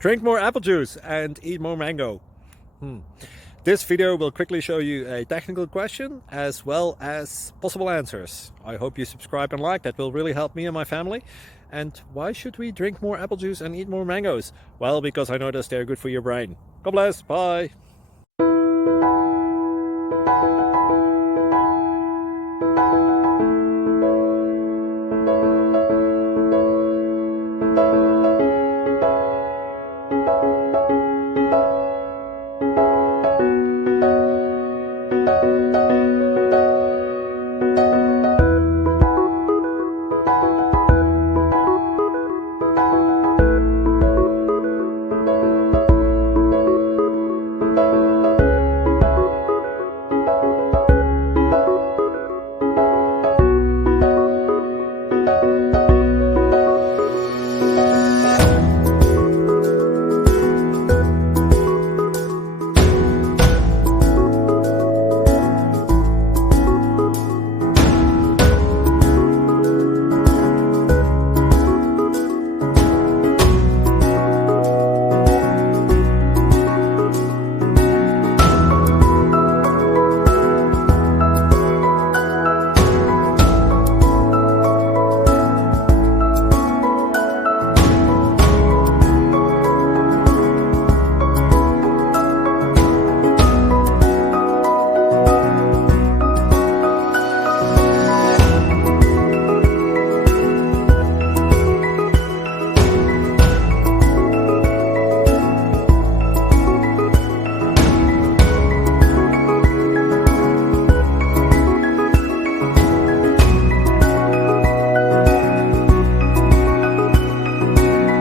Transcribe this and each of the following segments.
Drink more apple juice and eat more mango. This video will quickly show you a technical question as well as possible answers. I hope you subscribe and like, that will really help me and my family. And why should we drink more apple juice and eat more mangoes? Well, because I noticed they're good for your brain. God bless, bye!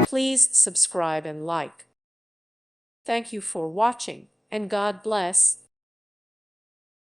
Please subscribe and like. Thank you for watching, and God bless.